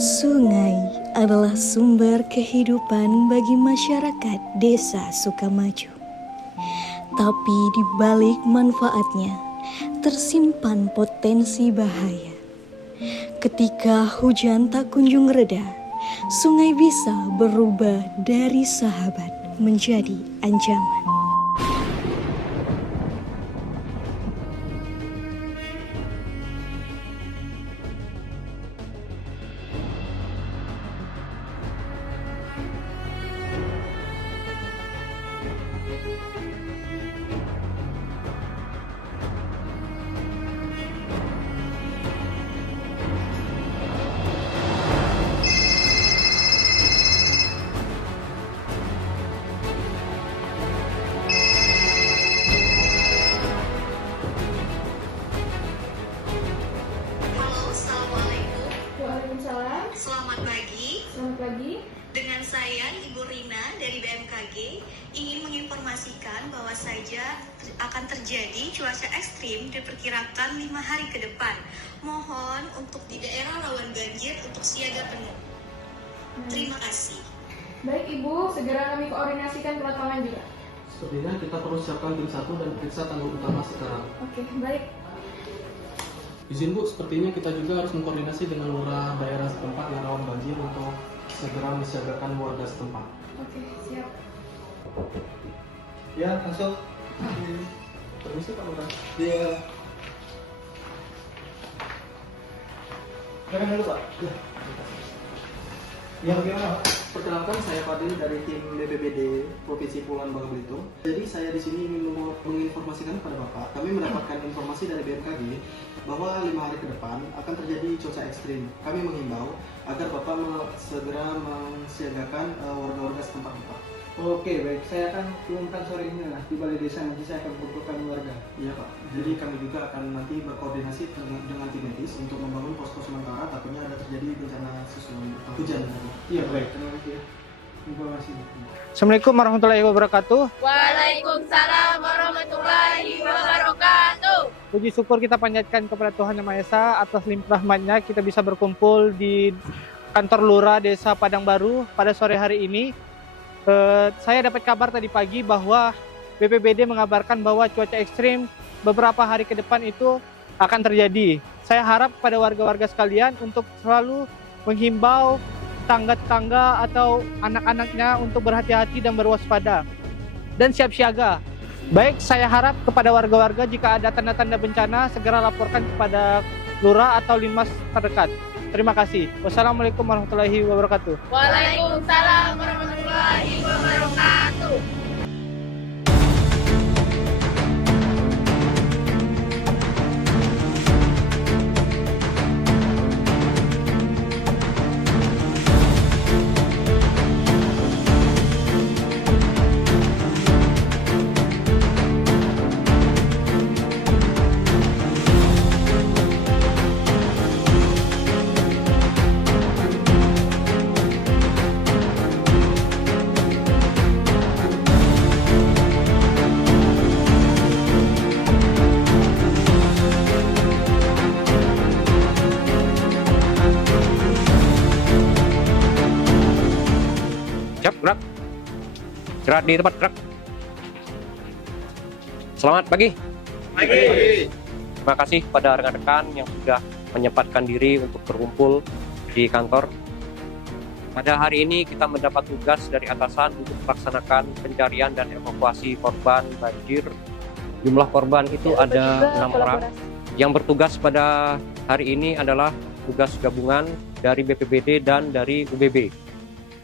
Sungai adalah sumber kehidupan bagi masyarakat Desa Sukamaju. Tapi di balik manfaatnya tersimpan potensi bahaya. Ketika hujan tak kunjung reda, sungai bisa berubah dari sahabat menjadi ancaman. Waalaikumsalam. Selamat pagi. Selamat pagi. Dengan saya Ibu Rina dari BMKG ingin menginformasikan bahwa saja akan terjadi cuaca ekstrim diperkirakan 5 hari ke depan. Mohon untuk di daerah rawan banjir untuk siaga penuh. Terima kasih. Baik Ibu, segera kami koordinasikan ke lapangan juga. Sepertinya kita perlu siapkan tim 1 dan periksa tanggul utama sekarang. Oke, baik. Izin Bu, sepertinya kita juga harus mengkoordinasi dengan lurah daerah setempat yang rawan banjir untuk segera mensiagakan warga setempat. Oke, siap. Ya, masuk. Permisi Pak Lurah. Iya. Silakan dulu Pak. Ya. Ya, bagaimana Pak? Perkenalkan, saya Fadil dari tim BPBD Provinsi Kepulauan Bangka Belitung. Jadi saya di sini ingin menginformasikan kepada Bapak, kami mendapatkan informasi dari BMKG bahwa 5 hari ke depan akan terjadi cuaca ekstrim. Kami menghimbau agar Bapak segera mensiagakan warga-warga setempat Bapak. Oke, baik. Saya akan turunkan sore ini lah di balai desa, nanti saya akan kumpulkan warga. Iya Pak. Jadi kami juga akan nanti berkoordinasi dengan tim medis untuk membangun posko sementara takutnya ada terjadi bencana susulan hujan. Iya, baik. Terima kasih ya. Informasi. Assalamualaikum warahmatullahi wabarakatuh. Waalaikumsalam warahmatullahi wabarakatuh. Puji syukur kita panjatkan kepada Tuhan Yang Maha Esa atas limpah rahmat-Nya kita bisa berkumpul di kantor Lurah Desa Padang Baru pada sore hari ini. Saya dapat kabar tadi pagi bahwa BPBD mengabarkan bahwa cuaca ekstrim beberapa hari ke depan itu akan terjadi. Saya harap kepada warga-warga sekalian untuk selalu menghimbau tetangga-tetangga atau anak-anaknya untuk berhati-hati dan berwaspada dan siap siaga. Baik, saya harap kepada warga-warga jika ada tanda-tanda bencana segera laporkan kepada lurah atau linmas terdekat. Terima kasih. Wassalamualaikum warahmatullahi wabarakatuh. Waalaikumsalam warahmatullahi wabarakatuh. Siap, gerak. Gerak di tempat, gerak. Selamat pagi. Pagi. Terima kasih kepada rekan-rekan yang sudah menyempatkan diri untuk berkumpul di kantor. Pada hari ini kita mendapat tugas dari atasan untuk melaksanakan pencarian dan evakuasi korban banjir. Jumlah korban itu ada 6 orang. Yang bertugas pada hari ini adalah tugas gabungan dari BPBD dan dari UBB.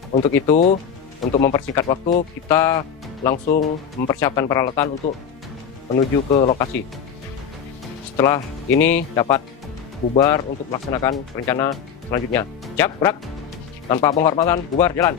Untuk itu, untuk mempersingkat waktu, kita langsung mempersiapkan peralatan untuk menuju ke lokasi. Setelah ini dapat bubar untuk melaksanakan rencana selanjutnya. Siap, gerak. Tanpa penghormatan, bubar, jalan.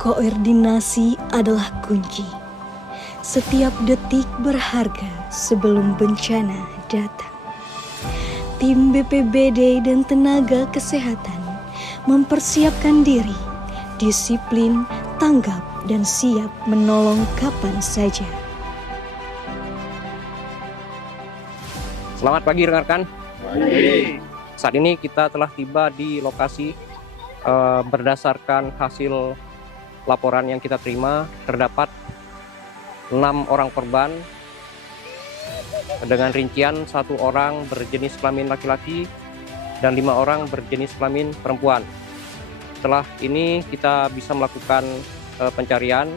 Koordinasi adalah kunci. Setiap detik berharga sebelum bencana datang. Tim BPBD dan tenaga kesehatan mempersiapkan diri, disiplin, tanggap, dan siap menolong kapan saja. Selamat pagi rekan-rekan. Saat ini kita telah tiba di lokasi. Berdasarkan hasil laporan yang kita terima, terdapat 6 orang korban dengan rincian 1 orang berjenis kelamin laki-laki dan 5 orang berjenis kelamin perempuan. Setelah ini kita bisa melakukan pencarian,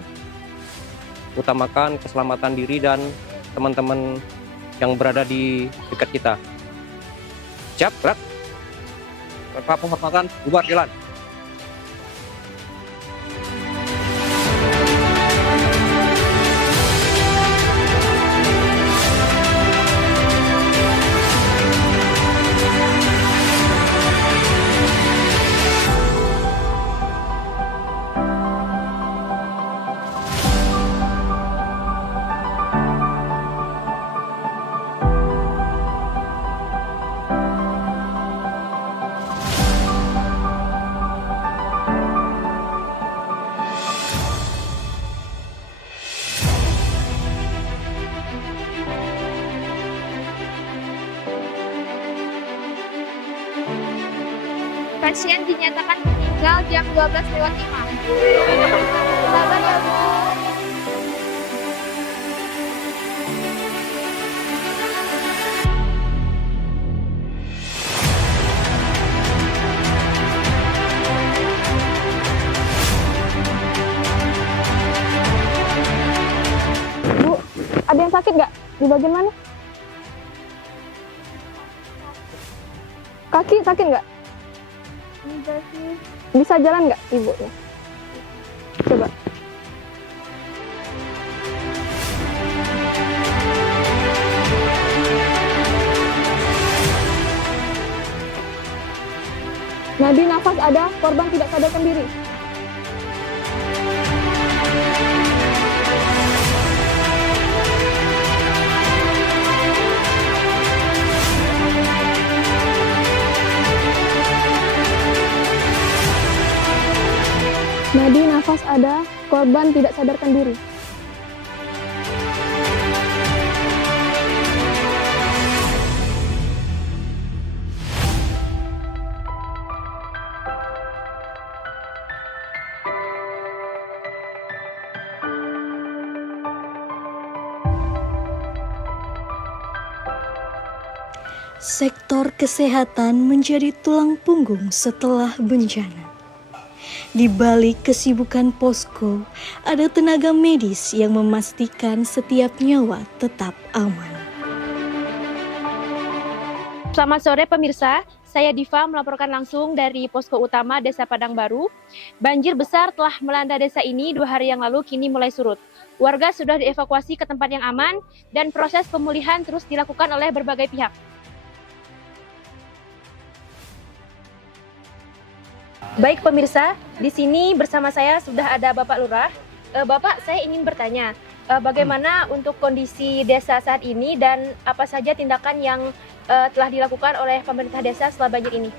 utamakan keselamatan diri dan teman-teman yang berada di dekat kita. Siap, gerak. Tanpa penghormatan, bubar jalan. Pasien dinyatakan meninggal jam 12:05. Sabar ya, Bu. Bu, ada yang sakit nggak? Di bagian mana? Kaki sakit nggak? Bisa jalan nggak ibunya? Coba. Nadi nafas ada, korban tidak sadarkan diri. Nadi nafas ada, korban tidak sadarkan diri. Sektor kesehatan menjadi tulang punggung setelah bencana. Di balik kesibukan posko, ada tenaga medis yang memastikan setiap nyawa tetap aman. Selamat sore pemirsa, saya Diva melaporkan langsung dari posko utama Desa Padang Baru. Banjir besar telah melanda desa ini 2 hari yang lalu, kini mulai surut. Warga sudah dievakuasi ke tempat yang aman dan proses pemulihan terus dilakukan oleh berbagai pihak. Baik pemirsa, di sini bersama saya sudah ada Bapak Lurah. Bapak, saya ingin bertanya, bagaimana untuk kondisi desa saat ini dan apa saja tindakan yang telah dilakukan oleh pemerintah desa setelah banjir ini?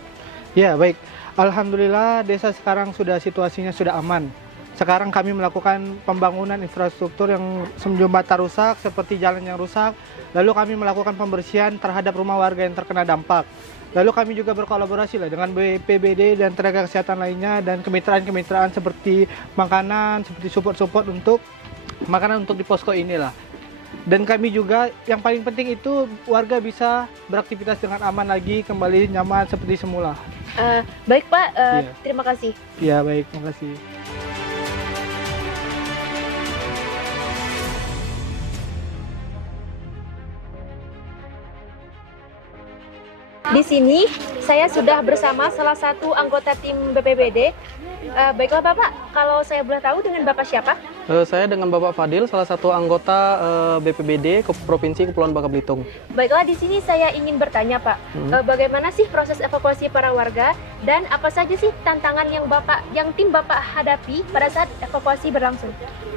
Ya, baik. Alhamdulillah desa sekarang situasinya sudah aman. Sekarang kami melakukan pembangunan infrastruktur yang jembatan rusak, seperti jalan yang rusak. Lalu kami melakukan pembersihan terhadap rumah warga yang terkena dampak. Lalu kami juga berkolaborasi dengan BPBD dan tenaga kesehatan lainnya dan kemitraan-kemitraan seperti makanan, seperti support untuk makanan untuk di posko inilah. Dan kami juga yang paling penting itu warga bisa beraktivitas dengan aman lagi, kembali nyaman seperti semula. Baik Pak, terima kasih. Ya baik, terima kasih. Di sini saya sudah bersama salah satu anggota tim BPBD. Baiklah Bapak, kalau saya boleh tahu dengan Bapak siapa? Saya dengan Bapak Fadil, salah satu anggota BPBD Provinsi Kepulauan Bangka Belitung. Baiklah, di sini saya ingin bertanya, Pak, bagaimana sih proses evakuasi para warga dan apa saja sih tantangan yang tim Bapak hadapi pada saat evakuasi berlangsung?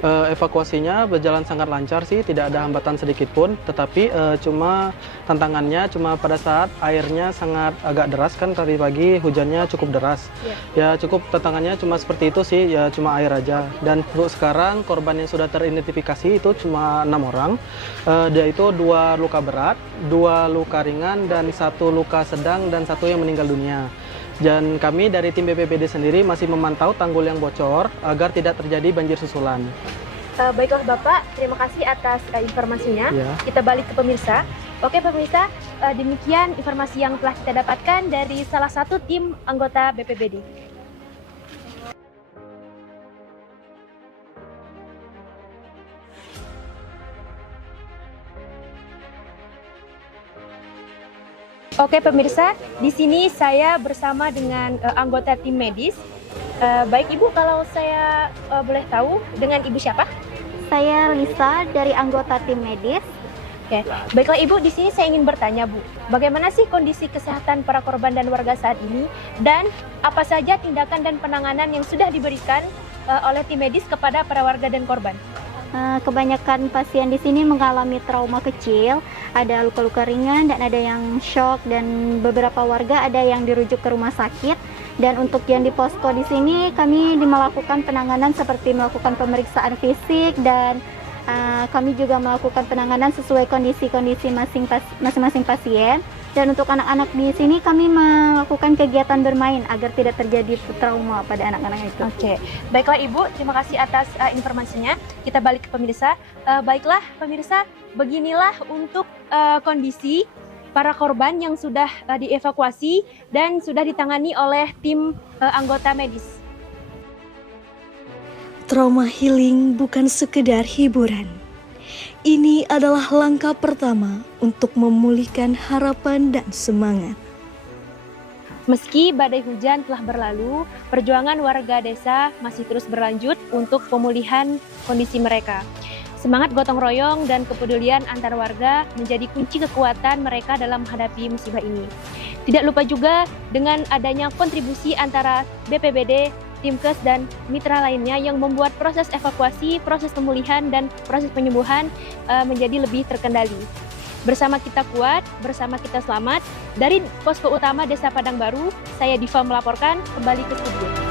Evakuasinya berjalan sangat lancar sih, tidak ada hambatan sedikit pun. Tetapi cuma tantangannya pada saat airnya sangat agak deras kan, tadi pagi hujannya cukup deras. Ya cukup tantangannya cuma seperti itu sih, ya cuma air aja. Dan untuk sekarang korban yang sudah teridentifikasi itu cuma 6 orang. Yaitu 2 luka berat, 2 luka ringan, dan 1 luka sedang, dan 1 yang meninggal dunia. Dan kami dari tim BPBD sendiri masih memantau tanggul yang bocor agar tidak terjadi banjir susulan. Baiklah Bapak, terima kasih atas informasinya. Ya. Kita balik ke pemirsa. Oke pemirsa, demikian informasi yang telah kita dapatkan dari salah satu tim anggota BPBD. Oke pemirsa, di sini saya bersama dengan anggota tim medis. Baik Ibu, kalau saya boleh tahu dengan Ibu siapa? Saya Lisa dari anggota tim medis. Oke, baiklah Ibu, di sini saya ingin bertanya Bu, bagaimana sih kondisi kesehatan para korban dan warga saat ini, dan apa saja tindakan dan penanganan yang sudah diberikan oleh tim medis kepada para warga dan korban? Kebanyakan pasien di sini mengalami trauma kecil, ada luka-luka ringan dan ada yang shock, dan beberapa warga ada yang dirujuk ke rumah sakit. Dan untuk yang di posko di sini kami melakukan penanganan seperti melakukan pemeriksaan fisik, dan kami juga melakukan penanganan sesuai kondisi-kondisi masing-masing pasien. Dan untuk anak-anak di sini kami melakukan kegiatan bermain agar tidak terjadi trauma pada anak-anak itu. Oke, baiklah Ibu, terima kasih atas informasinya. Kita balik ke pemirsa. Baiklah pemirsa, beginilah untuk kondisi para korban yang sudah dievakuasi dan sudah ditangani oleh tim anggota medis. Trauma healing bukan sekedar hiburan. Ini adalah langkah pertama untuk memulihkan harapan dan semangat. Meski badai hujan telah berlalu, perjuangan warga desa masih terus berlanjut untuk pemulihan kondisi mereka. Semangat gotong royong dan kepedulian antar warga menjadi kunci kekuatan mereka dalam menghadapi musibah ini. Tidak lupa juga dengan adanya kontribusi antara BPBD, Timkes, dan mitra lainnya yang membuat proses evakuasi, proses pemulihan, dan proses penyembuhan menjadi lebih terkendali. Bersama kita kuat, bersama kita selamat. Dari Posko Utama Desa Padang Baru, saya Diva melaporkan kembali ke studio.